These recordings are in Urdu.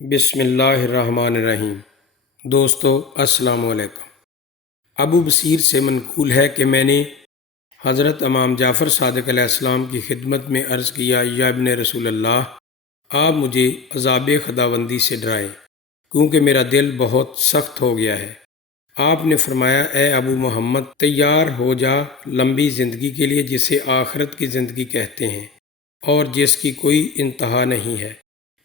بسم اللہ الرحمن الرحیم۔ دوستو السلام علیکم۔ ابو بصیر سے منقول ہے کہ میں نے حضرت امام جعفر صادق علیہ السلام کی خدمت میں عرض کیا، یا ابن رسول اللہ، آپ مجھے عذاب خداوندی سے ڈرائیں کیونکہ میرا دل بہت سخت ہو گیا ہے۔ آپ نے فرمایا، اے ابو محمد، تیار ہو جا لمبی زندگی کے لیے جسے آخرت کی زندگی کہتے ہیں اور جس کی کوئی انتہا نہیں ہے،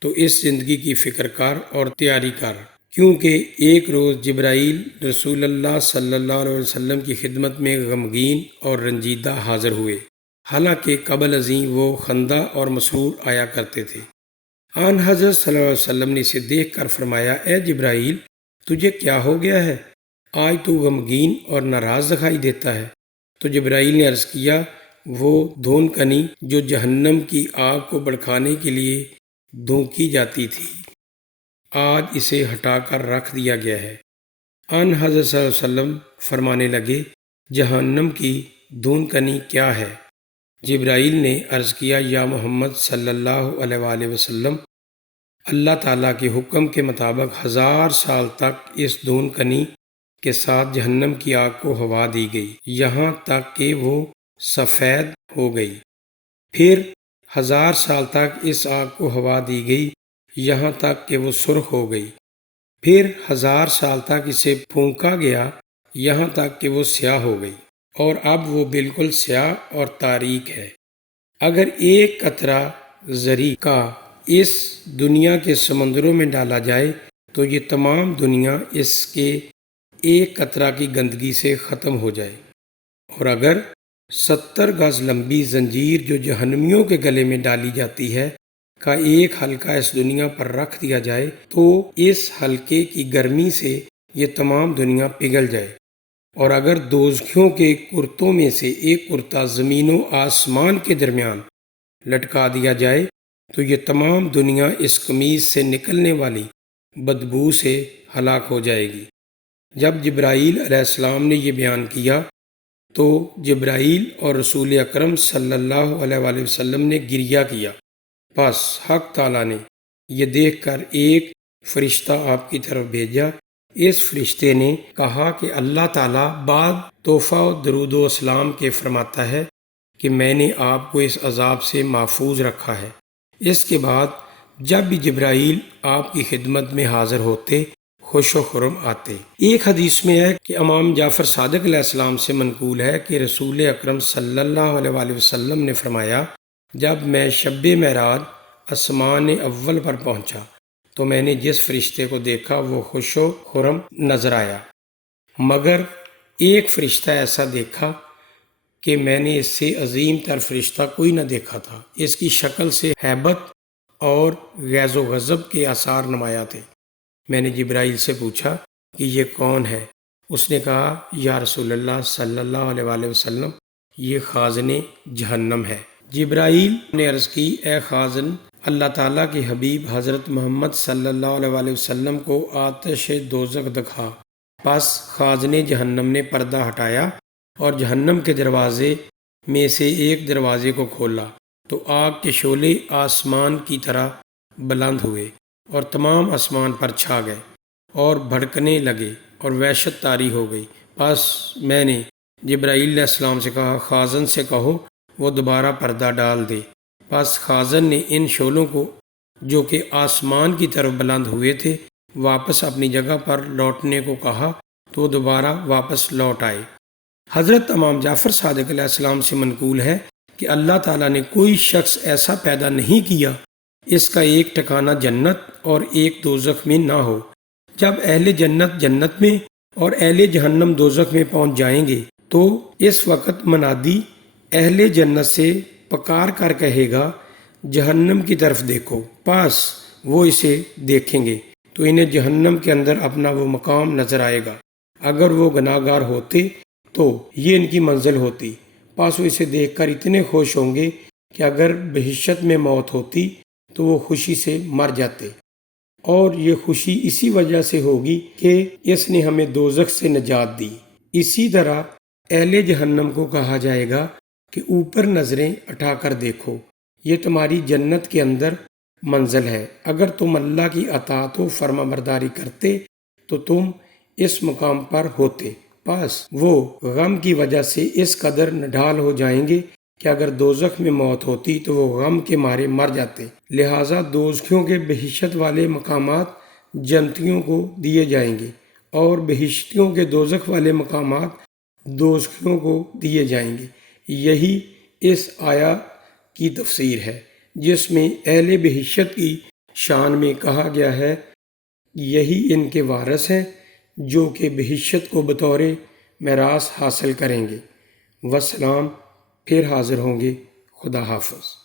تو اس زندگی کی فکر کر اور تیاری کر، کیونکہ ایک روز جبرائیل رسول اللہ صلی اللہ علیہ وسلم کی خدمت میں غمگین اور رنجیدہ حاضر ہوئے، حالانکہ قبل ازیں وہ خندہ اور مسرور آیا کرتے تھے۔ آن حضرت صلی اللہ علیہ وسلم نے اسے دیکھ کر فرمایا، اے جبرائیل، تجھے کیا ہو گیا ہے؟ آج تو غمگین اور ناراض دکھائی دیتا ہے۔ تو جبرائیل نے عرض کیا، وہ دھون کنی جو جہنم کی آگ کو بھڑکانے کے لیے دھونکی جاتی تھی، آج اسے ہٹا کر رکھ دیا گیا ہے۔ ان حضرت صلی اللہ علیہ وسلم فرمانے لگے، جہنم کی دھون کنی کیا ہے؟ جبرائیل نے عرض کیا، یا محمد صلی اللہ علیہ وآلہ وسلم، اللہ تعالیٰ کے حکم کے مطابق 1000 سال تک اس دھون کنی کے ساتھ جہنم کی آگ کو ہوا دی گئی، یہاں تک کہ وہ سفید ہو گئی۔ پھر 1000 سال تک اس آگ کو ہوا دی گئی، یہاں تک کہ وہ سرخ ہو گئی۔ پھر 1000 سال تک اسے پھونکا گیا، یہاں تک کہ وہ سیاہ ہو گئی، اور اب وہ بالکل سیاہ اور تاریک ہے۔ اگر ایک قطرہ زری کا اس دنیا کے سمندروں میں ڈالا جائے تو یہ تمام دنیا اس کے ایک قطرہ کی گندگی سے ختم ہو جائے، اور اگر 70 گز لمبی زنجیر جو جہنمیوں کے گلے میں ڈالی جاتی ہے کا ایک حلقہ اس دنیا پر رکھ دیا جائے تو اس حلقے کی گرمی سے یہ تمام دنیا پگھل جائے، اور اگر دوزخیوں کے کرتوں میں سے ایک کرتا زمین و آسمان کے درمیان لٹکا دیا جائے تو یہ تمام دنیا اس قمیض سے نکلنے والی بدبو سے ہلاک ہو جائے گی۔ جب جبرائیل علیہ السلام نے یہ بیان کیا تو جبرائیل اور رسول اکرم صلی اللہ علیہ وآلہ وسلم نے گریہ کیا۔ پس حق تعالیٰ نے یہ دیکھ کر ایک فرشتہ آپ کی طرف بھیجا۔ اس فرشتے نے کہا کہ اللہ تعالیٰ بعد تحفہ و درود و اسلام کے فرماتا ہے کہ میں نے آپ کو اس عذاب سے محفوظ رکھا ہے۔ اس کے بعد جب بھی جبرائیل آپ کی خدمت میں حاضر ہوتے، خوش و خرم آتے۔ ایک حدیث میں ہے کہ امام جعفر صادق علیہ السلام سے منقول ہے کہ رسول اکرم صلی اللہ علیہ وآلہ وسلم نے فرمایا، جب میں شب معراج آسمان اول پر پہنچا تو میں نے جس فرشتے کو دیکھا وہ خوش و خرم نظر آیا، مگر ایک فرشتہ ایسا دیکھا کہ میں نے اس سے عظیم تر فرشتہ کوئی نہ دیکھا تھا۔ اس کی شکل سے ہیبت اور غیظ و غضب کے آثار نمایاں تھے۔ میں نے جبرائیل سے پوچھا کہ یہ کون ہے؟ اس نے کہا، یا رسول اللہ صلی اللہ علیہ وآلہ وسلم، یہ خازن جہنم ہے۔ جبرائیل نے عرض کی، اے خازن، اللہ تعالیٰ کے حبیب حضرت محمد صلی اللہ علیہ وآلہ وسلم کو آتش دوزخ دکھا۔ پس خازن جہنم نے پردہ ہٹایا اور جہنم کے دروازے میں سے ایک دروازے کو کھولا تو آگ کے شعلے آسمان کی طرح بلند ہوئے اور تمام آسمان پر چھا گئے اور بھڑکنے لگے اور وحشت طاری ہو گئی۔ پس میں نے جبرائیل علیہ السلام سے کہا، خازن سے کہو وہ دوبارہ پردہ ڈال دے۔ پس خازن نے ان شعلوں کو جو کہ آسمان کی طرف بلند ہوئے تھے واپس اپنی جگہ پر لوٹنے کو کہا تو دوبارہ واپس لوٹ آئے۔ حضرت امام جعفر صادق علیہ السلام سے منقول ہے کہ اللہ تعالیٰ نے کوئی شخص ایسا پیدا نہیں کیا اس کا ایک ٹھکانہ جنت اور ایک دوزخ میں نہ ہو۔ جب اہل جنت جنت میں اور اہل جہنم دوزخ میں پہنچ جائیں گے تو اس وقت منادی اہل جنت سے پکار کر کہے گا، جہنم کی طرف دیکھو۔ پاس وہ اسے دیکھیں گے تو انہیں جہنم کے اندر اپنا وہ مقام نظر آئے گا۔ اگر وہ گناہ گار ہوتے تو یہ ان کی منزل ہوتی۔ پاس وہ اسے دیکھ کر اتنے خوش ہوں گے کہ اگر بہشت میں موت ہوتی تو وہ خوشی سے مر جاتے، اور یہ خوشی اسی وجہ سے ہوگی کہ اس نے ہمیں دوزخ سے نجات دی۔ اسی طرح اہل جہنم کو کہا جائے گا کہ اوپر نظریں اٹھا کر دیکھو، یہ تمہاری جنت کے اندر منزل ہے۔ اگر تم اللہ کی اطاعت و فرما برداری کرتے تو تم اس مقام پر ہوتے، پس وہ غم کی وجہ سے اس قدر نڈھال ہو جائیں گے کہ اگر دوزخ میں موت ہوتی تو وہ غم کے مارے مر جاتے۔ لہٰذا دوزخیوں کے بہشت والے مقامات جنتیوں کو دیے جائیں گے اور بہشتیوں کے دوزخ والے مقامات دوزخیوں کو دیے جائیں گے۔ یہی اس آیا کی تفسیر ہے جس میں اہل بہشت کی شان میں کہا گیا ہے یہی ان کے وارث ہیں جو کہ بہشت کو بطور میراث حاصل کریں گے۔ والسلام، پھر حاضر ہوں گے۔ خدا حافظ۔